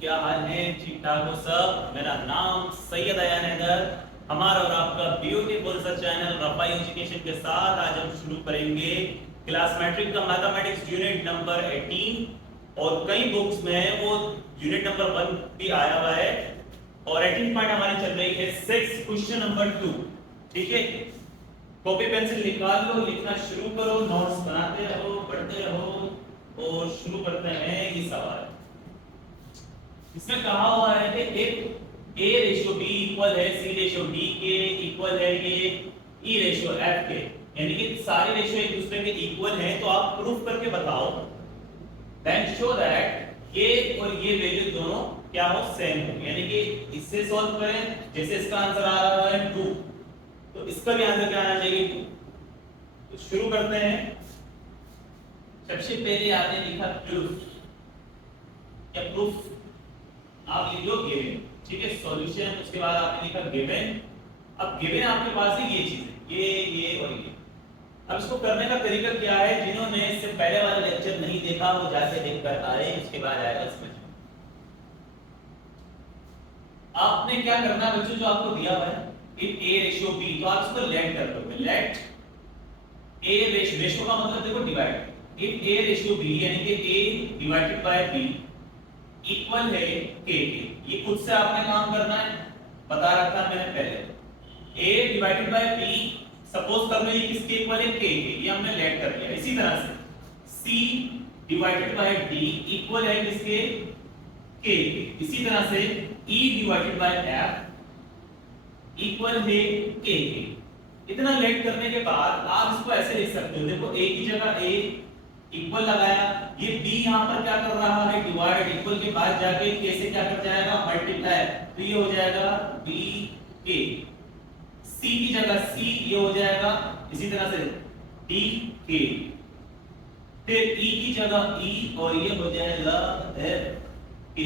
क्या हाल है? ठीक ठाक हो सब? मेरा नाम सैयद अयान हैदर, हमारा और आपका ब्यूटीफुल सा चैनल रफाई एजुकेशन के साथ आज हम शुरू करेंगे क्लास मैट्रिक का मैथमेटिक्स यूनिट नंबर 18। और कई बुक्स में वो यूनिट नंबर 1 भी आया हुआ है और 18 पॉइंट हमारी चल रही है 6 क्वेश्चन नंबर 2। ठीक है, कॉपी पेंसिल निकाल लो, लिखना शुरू करो, नोट्स बनाते रहो, पढ़ते रहो और शुरू करते हैं ये सवाल। इसमें कहा हुआ है कि एक a रेशियो b इक्वल है c रेशियो d के इक्वल है ये e रेशियो f के, यानी कि सारे रेशियो एक दूसरे के इक्वल हैं। तो आप प्रूफ करके बताओ, देन शो दैट ये और ये वैल्यू दोनों क्या हो, सेम हो। यानी कि इससे सॉल्व करें, जैसे इसका आंसर आ रहा है 2, तो इसका भी आंसर क्या आना चाहिए 2। तो शुरू करते हैं। सबसे पहले आपने लिखा प्रूफ, या प्रूफ आप लिख लो गिवन, ठीक है, सॉल्यूशन। उसके बाद आपने लिखा गिवन। अब गिवन आपके पास है ये चीजें, ये और ये। अब इसको करने का तरीका क्या है? जिन्होंने इससे पहले वाला लेक्चर नहीं देखा वो जाके देख कर आए, उसके बाद आएगा समझ में। आपने क्या करना है बच्चों, जो आपको दिया हुआ है इफ a रेशियो b, तो आप इसको लेट कर दोगे। लेट a रेशियो का मतलब देखो divide, if a ratio b यानी कि a divided by b equal है k के। ये खुद से आपने काम करना है, बता रखा है मैंने पहले। a divided by b suppose कर लो ये किसके इक्वल है, k के, ये हमने लेट कर लिया। इसी तरह से c divided by d equal है किसके, k के। इसी तरह से e divided by f equal है k के। इतना लेट करने के बाद आप इसको ऐसे लिख सकते हो, देखो a की जगह a इक्वल लगाया, ये b यहां पर क्या कर रहा है, डिवाइड। इक्वल के बाद जाके k से क्या कर जाएगा, मल्टीप्लाई, तो ये हो जाएगा b k। c की जगह c ये हो जाएगा, इसी तरह से d k। फिर e की जगह e और ये हो जाएगा f k।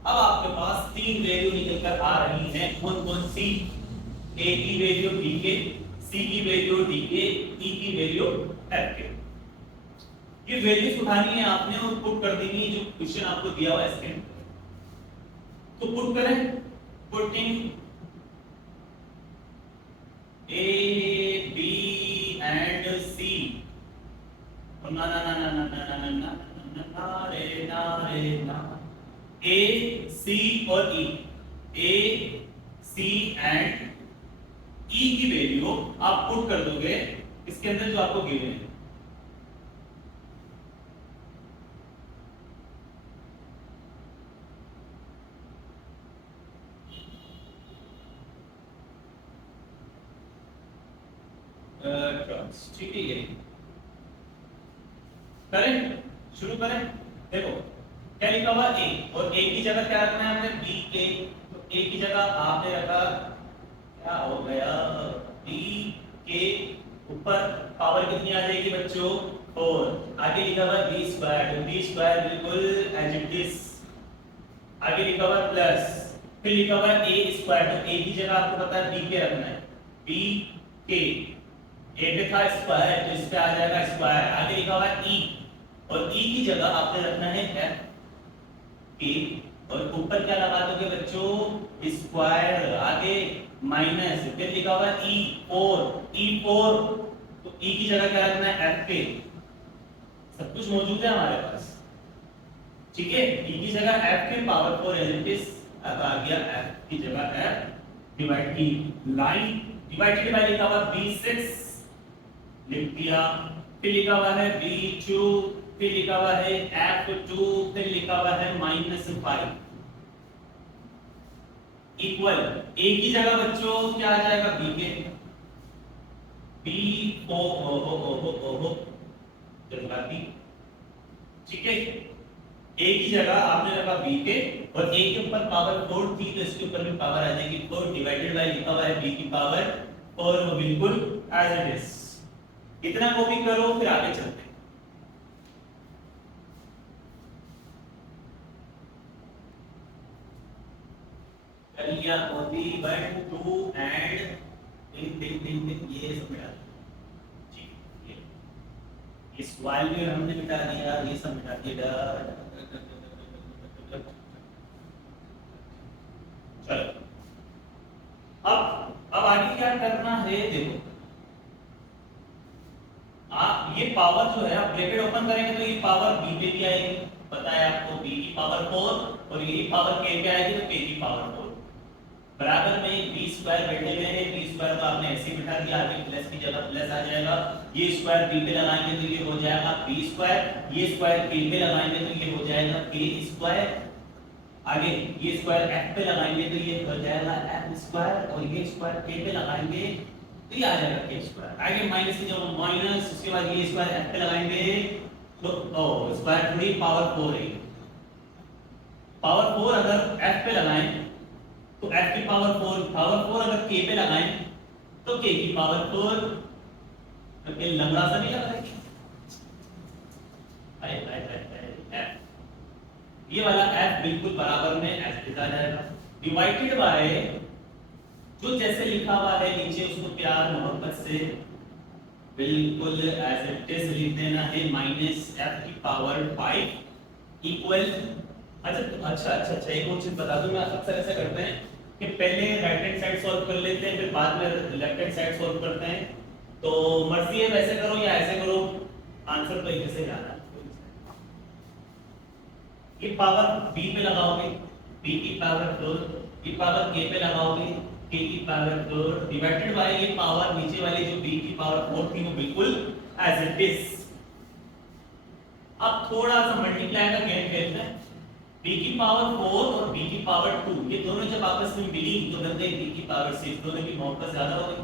अब आपके पास तीन वैल्यू निकल कर आ रही हैं, कौन कौन सी? a की वैल्यू d के, c की वैल्यू d के, e की वैल्यू f के। ये वैल्यूज उठानी है आपने और पुट कर देनी है जो क्वेश्चन आपको दिया हुआ है इसके। तो पुट करें, putting a b and c, ना ना ना ना ना ना ना ना ना ना रे ना रे ना, a c और e, a c and e की वैल्यू आप पुट कर दोगे इसके अंदर जो आपको गिवन है। ठीक है, ये करें, शुरू करें। देखो क्या लिखा हुआ a, और a की जगह क्या रखना है हमने, b के। तो a की जगह आपने रखा, क्या हो गया, b के ऊपर पावर कितनी आ जाएगी बच्चों, 4। आगे लिखा हुआ b स्क्वायर, तो b स्क्वायर बिल्कुल एज इट इज। आगे लिखा हुआ प्लस, फिर लिखा हुआ a स्क्वायर, तो a की जगह आपको पता है b के रखना है, b के। a पे था स्क्वायर, तो इस पे आ जाएगा स्क्वायर। आगे लिखा हुआ e, और e की जगह आपने रखना है f के, और ऊपर क्या लगा दोगे बच्चों, स्क्वायर। आगे माइनस, फिर लिखा हुआ e4, तो e की जगह क्या रखना है, f के। सब कुछ मौजूद है हमारे पास, ठीक है। e की जगह f के पावर 4 एज इट इज। अब आ गया f की जगह f डिवाइड की, लाइन डिवाइडेड बाय लिखा हुआ b6 लिख दिया, फिर लिखा हुआ है b2, फिर लिखा हुआ है f2, फिर लिखा हुआ है -5 इक्वल। a की जगह बच्चों क्या आ जाएगा, b के, b4 जल्दी, ठीक है। a की जगह आपने रखा b के, और a के ऊपर पावर 4 थी तो इसके ऊपर भी पावर आ जाएगी 4, डिवाइडेड बाय लिखा हुआ है b की पावर 4, वो बिल्कुल एज इट इज। इतना कॉपी करो, फिर आगे चलते हैं। कर लिया कॉपी 1 2 एंड दिन ये सब मिटा दिया, ठीक है। इस वाइल में हमने मिटा दिया, ये सब मिटा दिया। है, देखो आप ये पावर जो है आप ब्रैकेट ओपन करेंगे तो ये पावर b पे भी आएगी, पता है आपको, b की पावर 4 और ये पावर k पे आएगी तो k की पावर 4 बराबर में b स्क्वायर बैठे हुए हैं। b स्क्वायर तो आपने ऐसे ही बिठा दिया, आगे प्लस की जगह प्लस आ जाएगा, ये स्क्वायर b पे लगाएंगे तो ये हो जाएगा b स्क्वायर, ये स्क्वायर k पे लगाएंगे तो ये हो जाएगा k स्क्वायर, आगे ये स्क्वायर f पे लगाएंगे तो ये हो जाएगा f स्क्वायर और ये स्क्वायर k पे लगाएंगे तो ये आ जाएगा k स्क्वायर। आगे माइनस की जगह माइनस, उसके बाद ये स्क्वायर f पे लगाएंगे तो ओ स्क्वायर थोड़ी पावर 4 है, पावर 4 अगर f पे लगाएं तो f की पावर 4, पावर 4 अगर k पे लगाएं तो k की पावर 4, तो ये लंबड़ा सा नहीं लग रहा है, f ये वाला f बिल्कुल बराबर में f लिखा जाएगा, डिवाइडेड बाय जो जैसे लिखा हुआ है नीचे उसको प्यार मोहब्बत से बिल्कुल एज इट इज लिख देना है, माइनस f की पावर 5 इक्वल, अच्छा एक और चीज बता दूं, मैं अक्सर ऐसा करते हैं कि पहले राइट हैंड साइड सॉल्व कर लेते हैं फिर बाद में लेफ्ट हैंड साइड सॉल्व करते हैं, तो मर्जी है वैसे करो या ऐसे करो, आंसर तो एक जैसे ही आना है। ये पावर b पे लगाओगे b की पावर 4, ये पावर k पे लगाओगे k की पावर 4 डिवाइडेड बाय ये पावर नीचे वाली जो b की पावर 4 थी वो बिल्कुल एज इट इज। अब थोड़ा सा मल्टीप्लाई का गेम खेलते हैं, b की पावर 4 और b की पावर 2 ये दोनों जब आपस में मिली तो बन गई b की पावर 6, दोनों की मोहब्बत ज्यादा हो गई,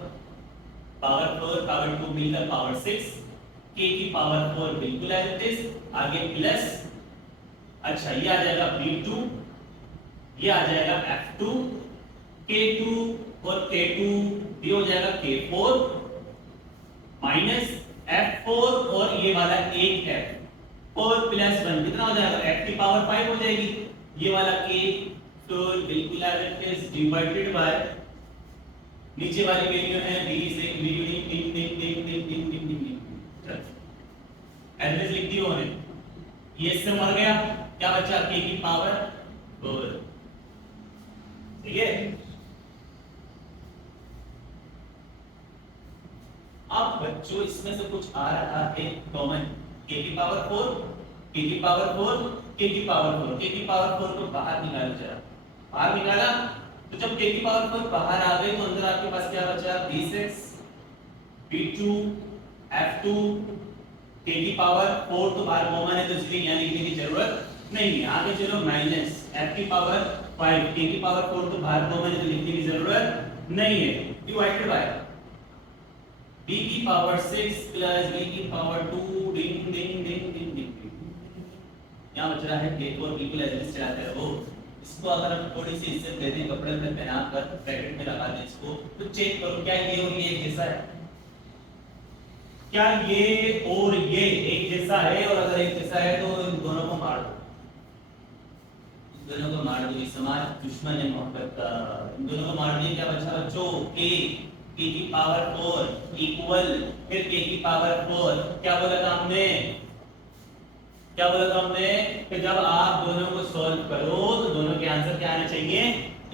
पावर 4 पावर 2 मिलकर पावर 6, k की पावर 4 बिल्कुल एज इट इज, आगे प्लस, अच्छा ये आ जाएगा b2, ये आ जाएगा f2, k2 और k2 ये हो जाएगा k4 माइनस f4 और ये वाला एक f4 प्लस 1 कितना हो जाएगा, f की पावर 5 हो जाएगी, ये वाला k तो बिल्कुल as it is divided by नीचे वाली वैल्यू है b से एड्रेस लिख दी होने, ये इससे मर गया, क्या बचा k की पावर 4, ठीक है। अब बच्चों इसमें से कुछ आ रहा है कॉमन, k की पावर 4, k की पावर 4, k की पावर 4, k की पावर 4 को बाहर निकालो जरा, बाहर निकाला तो जब k की पावर 4 बाहर आ गई तो अंदर आपके पास क्या बचा, b6 b2 f2, k की पावर 4 तो बाहर कॉमन है तो इसलिए यहां लिखने की जरूरत नहीं है, आगे चलो माइनस f की पावर 5, k की पावर 4 तो बाहर कॉमन है तो लिखने की जरूरत नहीं है, डिवाइडेड बाय b की पावर 6 प्लस b की पावर 2 डिंग डिंग डिंग डिंग डिंग, यहां बच रहा है k4 बिल्कुल ऐसे चलाते रहो, इसको अगर हम थोड़ी सी इज्जत दे दें, कपड़े में पहना कर ब्रैकेट में लगा दें इसको, तो चेक करो क्या ये और ये एक जैसा है, क्या ये और ये एक जैसा है, और अगर एक जैसा है तो इन दोनों को मार दो, इन दोनों को मार दो, समाज दुश्मन है मोहब्बत का, इन दोनों को मार दिए, क्या बचा बच्चों, k की पावर 4 इक्वल फिर k की पावर 4, क्या बोला था हमने, क्या बोला था हमने कि जब आप दोनों को सॉल्व करो तो दोनों के आंसर क्या आने चाहिए,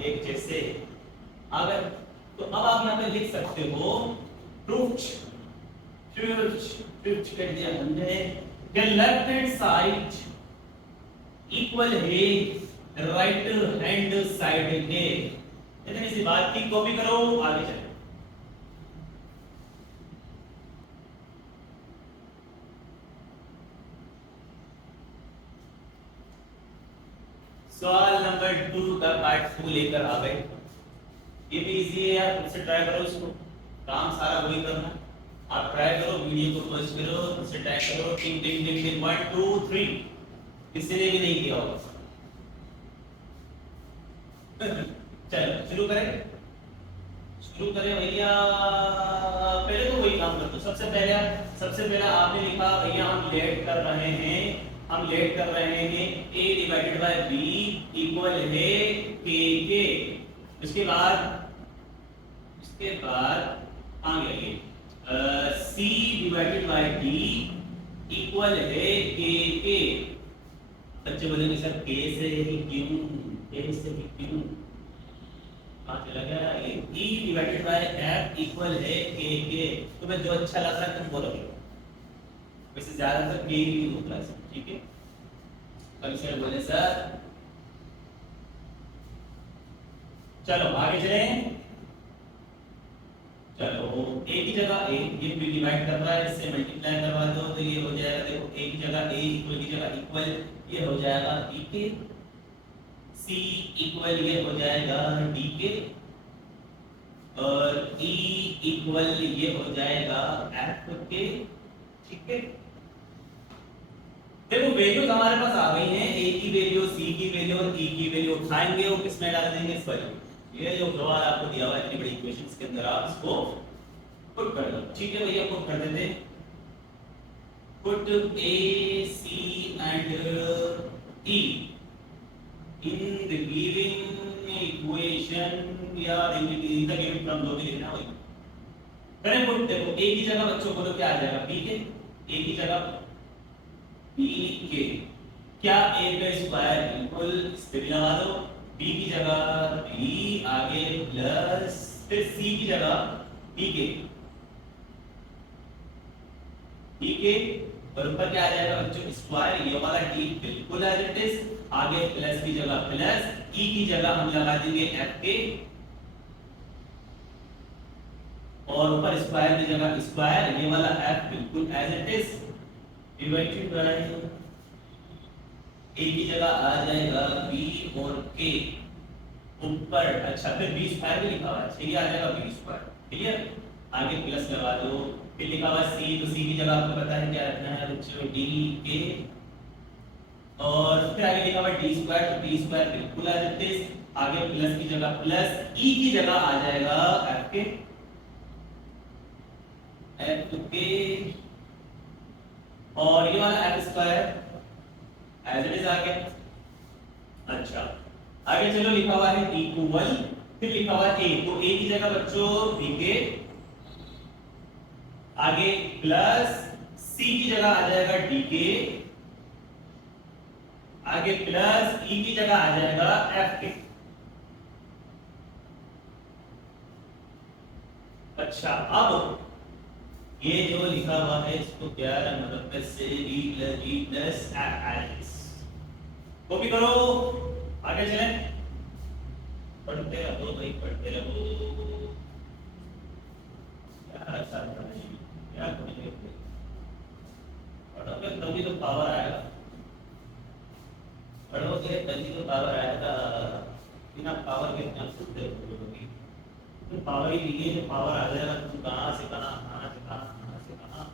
एक जैसे, अगर तो अब आप यहां पे लिख सकते हो प्रूफ कर दिया हमने, the left hand side equal है राइट हैंड साइड के, इतनी सी बात की कॉपी करो, आगे चलो। सवाल नंबर 2 का पार्ट 2 लेकर आ गए, ये भी इजी है यार, खुद से ट्राई करो इसको, काम सारा वही करना, आप ट्राई करो, वीडियो को पॉज करो, खुद से ट्राई करो, टिंग टिंग टिंग टिंग 1 2 3, किसी ने भी नहीं किया होगा। चलो शुरू करें भैया, पहले तो वही काम करते, सबसे पहला आपने लिखा भैया हम लेट कर रहे हैं a divided by b equal है k के, उसके बाद आ गया ये c divided by d equal है k के, बच्चे बोलेंगे सर k से ही क्यों, k से ही क्यों, कहां चला गया ये, E divided by F equal है K के। तुम्हें जो अच्छा लग रहा है तुम वो रख लो, वैसे ज्यादातर K ही होता है, ठीक है। कल बोले सर चलो आगे चले। चलो a की जगह a, ये भी डिवाइड कर रहा है, इससे मल्टीप्लाई करवा दो तो ये हो जाएगा, देखो a की जगह a इक्वल की जगह इक्वल, ये हो जाएगा b के, c इक्वल ये हो जाएगा d के, और e इक्वल ये हो जाएगा f के, ठीक है। देखो वैल्यूज हमारे पास आ गई हैं, a की वैल्यू, c की वैल्यू और e की वैल्यू उठाएंगे और किसमें डाल देंगे, इस पर। ये जो सवाल आपको दिया हुआ है इतनी बड़ी इक्वेशंस के अंदर आप इसको पुट कर दो, ठीक है भैया, पुट कर देते। Put a c and e in the given equation या in the given from दो भी लिखना वही करें पुट। देखो a की जगह बच्चों को तो क्या आ जाएगा, b के, a की जगह b के, क्या a का स्क्वायर इक्वल, इस पे भी लगा दो, b की जगह b आगे प्लस, फिर c की जगह b के, और ऊपर क्या आ जाएगा बच्चों, स्क्वायर, ये वाला d बिल्कुल एज इट इज, आगे प्लस की जगह प्लस, e की जगह हम लगा देंगे f के, और ऊपर स्क्वायर की जगह स्क्वायर, ये वाला f बिल्कुल as it is, divided by a की जगह आ जाएगा b और k ऊपर, अच्छा फिर b स्क्वायर भी लिखा हुआ है, ठीक है, आ जाएगा b स्क्वायर, क्लियर। आगे प्लस लगा दो, फिर लिखा हुआ c, तो c की जगह आपको पता है क्या रखना है बच्चों, d k, और फिर आगे लिखा हुआ d स्क्वायर, तो d स्क्वायर बिल्कुल आ जाते हैं, आगे प्लस की जगह प्लस, e की जगह आ जाएगा f के, और ये वाला f square as it is आ गया। अच्छा आगे चलो, लिखा हुआ है इक्वल, फिर लिखा हुआ है a, तो a की जगह बच्चों b के, आगे प्लस c की जगह आ जाएगा d के, आगे प्लस e की जगह आ जाएगा f के। अच्छा अब ये जो लिखा हुआ है इसको प्यार मरकज से b प्लस f कॉपी करो, आगे चले, पढ़ते रहो भाई, पढ़ते रहो, क्या पढ़ोगे तभी तो पावर आएगा, पढ़ोगे तभी तो पावर आएगा, बिना पावर के क्या सुनते हो, तो पावर ही नहीं है, पावर आ जाएगा तुम कहाँ से कहाँ, कहाँ से कहाँ, कहाँ से कहाँ।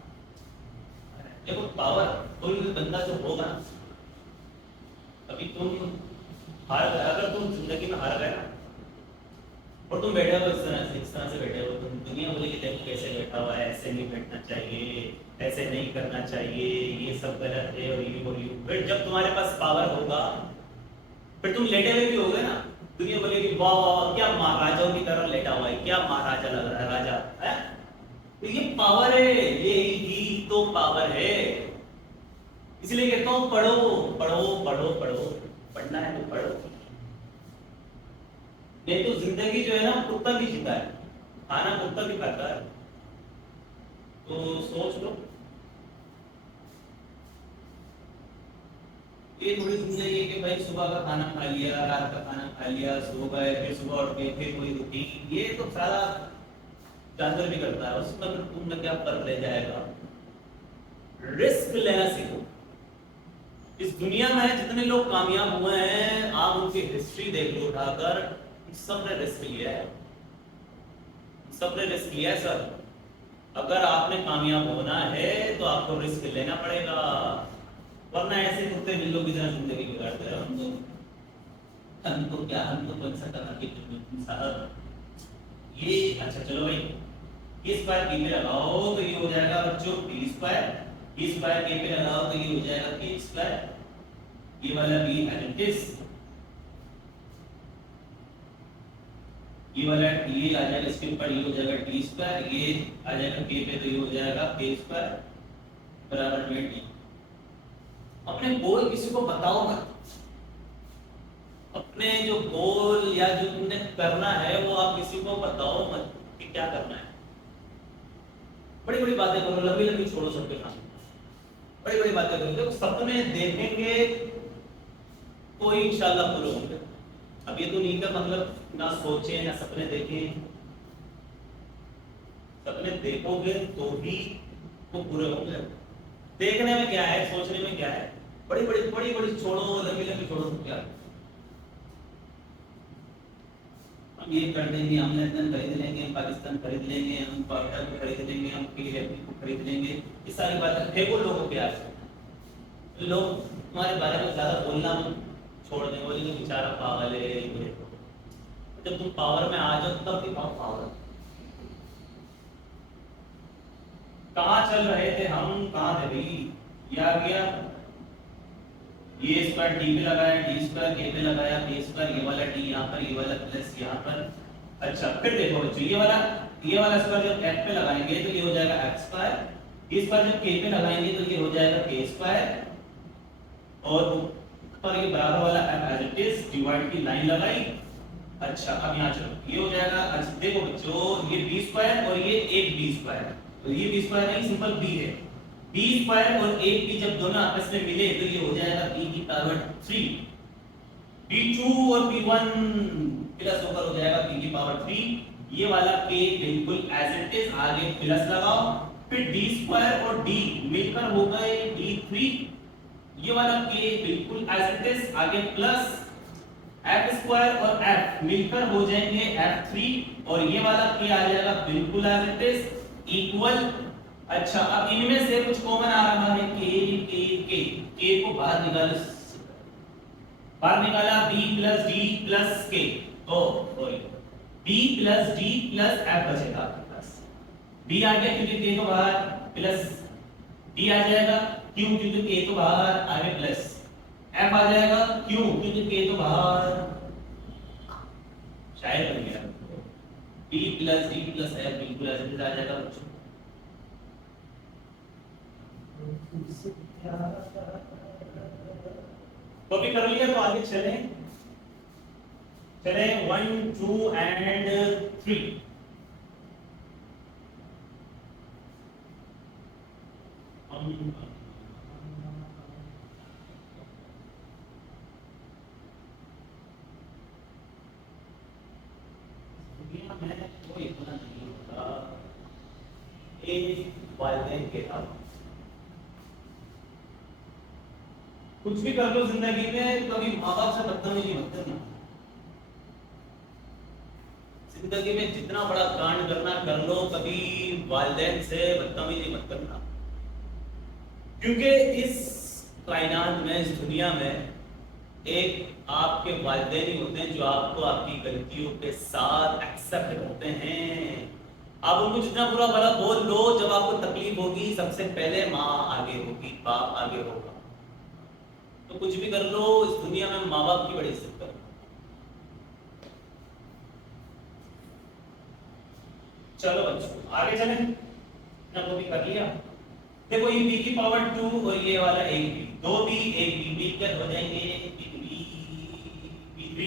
देखो पावर कोई भी बंदा जो होगा, अभी तुम हार गए, अगर तुम जिंदगी में हार गए ना, और तुम बैठे हो इस तरह से बैठे हो, तुम दुनिया बोलेगी देखो कैसे बैठा हुआ है, ऐसे नहीं बैठना चाहिए, ऐसे नहीं करना चाहिए, ये सब गलत है, और ये फिर जब तुम्हारे पास पावर होगा, फिर तुम लेटे हुए भी होगे ना, दुनिया बोलेगी वाह वाह क्या महाराजाओं की तरह लेटा हुआ है, क्या महाराजा लग रहा है, राजा है, तो ये पावर है, ये ही तो पावर है। इसलिए कहता हूं पढ़ो पढ़ो पढ़ो पढ़ो, पढ़ना है तो पढ़ो, नहीं तो जिंदगी जो है ना कुत्ता भी जीता है, खाना कुत्ता भी खाता है, तो सोच लो। ये थोड़ी जिंदगी है कि भाई सुबह का खाना खा लिया, रात का खाना खा लिया, सो गए, फिर सुबह उठ के फिर कोई रूटीन, ये तो सारा जानवर भी करता है, उसमें फिर तुम में क्या फर्क रह जाएगा। रिस्क लेना सीखो। इस दुनिया में जितने लोग कामयाब हुए हैं, आप उनकी हिस्ट्री देख लो उठाकर, सबने रिस्क लिया है, सबने रिस्क लिया है सर। अगर आपने कामयाब होना है तो आपको रिस्क लेना पड़ेगा, वरना ऐसे कुत्ते बिल्लों की तरह जिंदगी गुजारते रहो। हमको क्या, हमको कौन सा करना कि साहब ये। अच्छा चलो भाई, ये स्क्वायर बी पे लगाओ तो ये हो जाएगा बच्चों बी स्क्वायर, ये स्क्वायर के पे लगाओ तो ये हो जाएगा के स्क्वायर, ये वाला बी एडिटिव, ये वाला ये आ जाएगा इसके ऊपर, ये हो जाएगा टी स्क्वायर, ये आ जाएगा के पे तो ये हो जाएगा के स्क्वायर बराबर 20। अपने गोल किसी को बताओ मत, अपने जो गोल या जो तुमने करना है वो आप किसी को बताओ मत कि क्या करना है। बड़ी बड़ी बातें करो, लंबी लंबी छोड़ो सबके सामने। बड़ी बड़ी बातें करो, देखो सपने देखेंगे तो ही इंशाल्लाह पूरे होंगे। अब ये तो नहीं का मतलब ना सोचे ना सपने देखें, सपने देखोगे तो ही वो पूरे होंगे। देखने में क्या है, सोचने में क्या है, बड़ी बड़ी छोड़ो, लंबी लंबी छोड़ो तो क्या है। हम ये कर देंगे, हम लंदन खरीद लेंगे, हम पाकिस्तान खरीद लेंगे, हम पाकिस्तान को खरीद लेंगे, हम KFC को खरीद लेंगे, ये सारी बातें फेंको लोगों के आस। लोग तुम्हारे बारे में ज्यादा बोलना छोड़ देंगे, बोलेंगे बेचारा पागल है ये। जब तुम पावर में आ जाओ तब दिखाओ पावर। कहाँ चल रहे थे हम, कहाँ थे भाई, ये आ गया, ये स्क्वायर डी पे लगाया, डी स्क्वायर के पे लगाया, बी स्क्वायर ये वाला डी यहाँ पर, ये वाला प्लस यहाँ पर। अच्छा फिर देखो बच्चों, ये वाला स्क्वायर जब एफ पे लगाएंगे तो ये हो जाएगा एफ स्क्वायर, इस पर जब के पे लगाएंगे तो ये हो जाएगा के स्क्वायर, और ऊपर ये बराबर वाला f as it is, divide की लाइन लगाई। अच्छा अब यहाँ चलो, ये हो जाएगा, अच्छा देखो बच्चों ये बी स्क्वायर और ये एक बी स्क्वायर, तो ये बी स्क्वायर नहीं सिंपल बी है। बी स्क्वायर और एक बी जब दोनों आपस में मिले तो ये हो जाएगा बी की पावर 3, b2 और b1 प्लस होकर हो जाएगा बी की पावर 3। ये वाला k बिल्कुल एज इट इज, आगे प्लस लगाओ, फिर d स्क्वायर और d मिलकर हो गए d3, ये वाला k बिल्कुल एज इट इज, आगे प्लस f स्क्वायर और f मिलकर हो जाएंगे f3, और ये वाला k आ जाएगा बिल्कुल एज इट इज इक्वल। अच्छा अब इनमें से कुछ कॉमन आ रहा है, k को बाहर निकालो, बाहर निकाला b plus d plus k, तो sorry b plus d plus f बचेगा आपके पास। b आ गया क्योंकि k तो बाहर, प्लस d आ जाएगा क्यों, क्योंकि k तो बाहर, आगे प्लस f आ जाएगा क्यों, क्योंकि k तो बाहर, शायद बन गया b plus d plus f बिल्कुल ऐसे आ जाएगा बच्चों। तो भी कर लिया, तो आगे चले 1 2 एंड 3। वालिदैन के साथ कुछ भी कर लो जिंदगी में, कभी माँ बाप से बदतमीजी मत करना। जिंदगी में जितना बड़ा कांड करना कर लो, कभी वालिदैन से बदतमीजी मत करना, क्योंकि इस कायनात में, इस दुनिया में एक आपके वालिदैन ही होते हैं जो आपको आपकी गलतियों के साथ एक्सेप्ट करते हैं। आप उनको जितना बुरा भला बोल लो, जब आपको तकलीफ होगी सबसे पहले माँ आगे होगी, बाप आगे होगा। तो कुछ भी कर लो इस दुनिया में, माँ बाप की बड़ी इज्जत करो। चलो बच्चों आगे चलें, ना वो भी कर लिया। देखो ये b की पावर 2 और ये वाला एक b, दो b एक b मिलकर हो जाएंगे b3,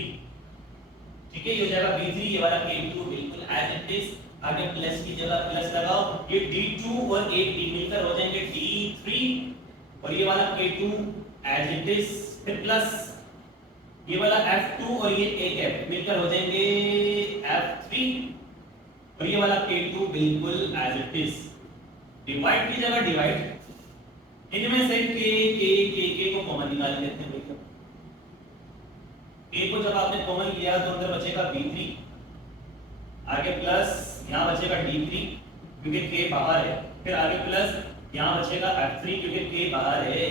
ठीक है, ये हो जाएगा b3, ये वाला k2 बिल्कुल एज इट इज, आगे प्लस की जगह प्लस लगाओ, ये d2 और एक d मिलकर हो जाएंगे d3, और ये वाला k2 एज इट इज, फिर प्लस ये वाला f2 और ये एक f मिलकर हो जाएंगे f3, और ये वाला k2 बिल्कुल एज इट इज, डिवाइड की जगह डिवाइड, इनमें से k को कॉमन निकाल लेते हैं भैया। k को जब आपने कॉमन लिया तो अंदर बचेगा b3, आगे प्लस यहाँ बचेगा d3 क्योंकि k बाहर है, फिर आगे प्लस यहाँ बचेगा f3 क्योंकि k बाहर है,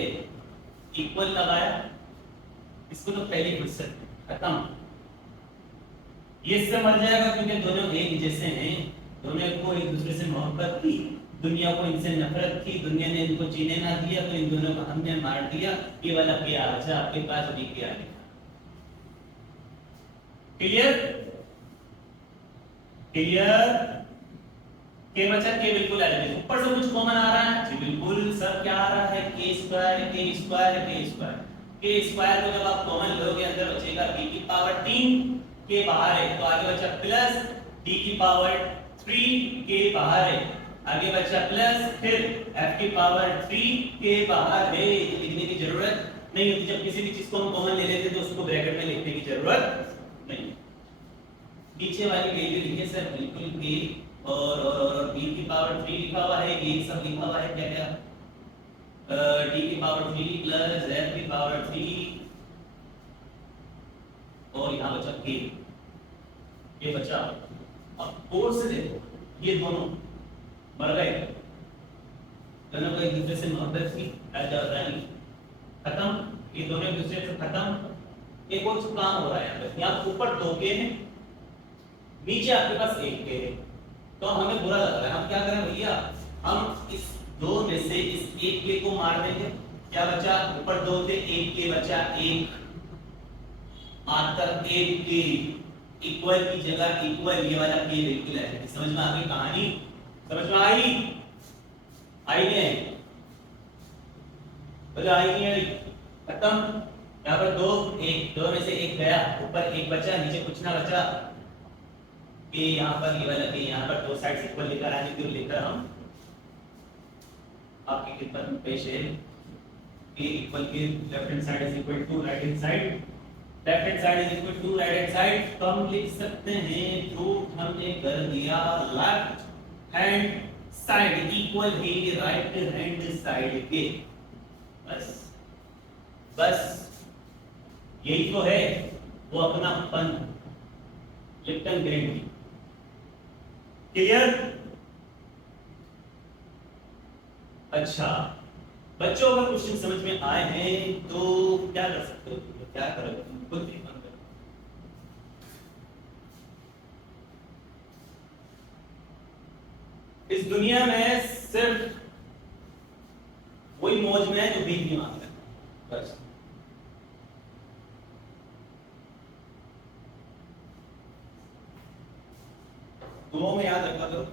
इक्वल लगाया, इसको तो पहले फुर्सत खत्म। ये इससे मर जाएगा क्योंकि दोनों एक जैसे हैं, दोनों को एक दूसरे से मोहब्बत थी, दुनिया को इनसे नफरत थी, दुनिया ने इनको जीने ना दिया तो इन दोनों को हमने मार दिया। ये वाला क्या अच्छा आपके पास अभी क्या है, क्लियर क्लियर, के बचा के बिल्कुल आ जाएगा, ऊपर से कुछ कॉमन आ रहा है जी बिल्कुल, सब क्या आ रहा है k स्क्वायर के स्क्वायर को जब आप कॉमन लोगे अंदर बचेगा b की पावर 3 के बाहर है तो आगे बचा प्लस d की पावर 3 के बाहर है, आगे बचा प्लस फिर f की पावर 3 के बाहर है। ये लिखने की जरूरत नहीं होती, जब किसी भी चीज को हम कॉमन ले लेते तो उसको ब्रैकेट में लिखने की जरूरत नहीं। नीचे वाली वैल्यू लिखे सर बिल्कुल a और b की पावर 3 लिखा हुआ है, ये सब लिखा हुआ है क्या क्या d की पावर 3 प्लस f की पावर 3 और यहाँ बचा k, ये बचा। अब कोड से देखो ये दोनों मर गए, दोनों को एक दूसरे से मोहब्बत थी, खत्म, ये दोनों एक दूसरे से खत्म। एक और काम हो रहा है यहाँ पे, यहाँ ऊपर 2 के हैं, नीचे आपके पास 1 के है, तो हमें बुरा लग रहा है। हम क्या करें भैया, हम इस 2 में से इस 1 के को मार देंगे। क्या बचा, ऊपर 2 थे, 1 के बचा, 1 मात्र 1 के इक्वल की जगह इक्वल ये वाला के बिल्कुल है। समझ में आ गई कहानी, समझ में आई नहीं, बोलो आई नहीं आई, खत्म। यहाँ पर 2 2 में से 1 गया, ऊपर 1 बचा, नीचे कुछ ना बचा। के यहाँ पर ये वाला के यहाँ पर 2 साइड इक्वल लेकर आने के लिए लेकर हम आपकी खिदमत में पेश है। के इक्वल के left hand side is equal to right hand side, left hand side is equal to right hand side, तो हम लिख सकते हैं प्रूफ हमने कर दिया लेफ्ट हैंड साइड इक्वल है राइट हैंड साइड के। बस यही तो है वो अपना fun Lipton green tea. Clear? अच्छा बच्चों, अगर क्वेश्चन समझ में आए हैं तो क्या कर सकते हो, क्या करोगे, खुद ध्यान करो। इस दुनिया में सिर्फ वही मौज में है जो भीख नहीं मांगता है, बस। दुआओं में याद रखा करो,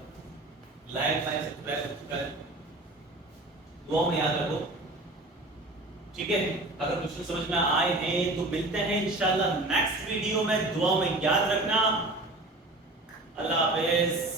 लाइक सब्सक्राइब करें, दुआओं में याद रखो, ठीक है। अगर क्वेश्चन समझ में आए हैं तो मिलते हैं इंशाल्लाह नेक्स्ट वीडियो में। दुआओं में याद रखना। अल्लाह हाफिज।